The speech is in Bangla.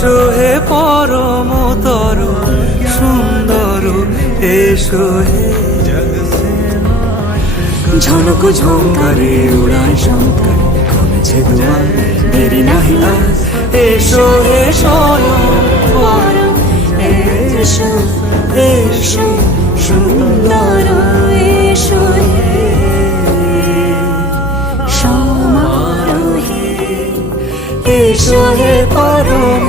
এসো হে পরমতর সুন্দর, এসো হে ঝনক ঝঙ্কারে উড়ায় শঙ্কার, কমেছে দুয়ার দেরি নাহি আর। এসো হে স্বয়ং এসো এসো সুন্দর, এসো হে সমারোহে, এসো হে পরম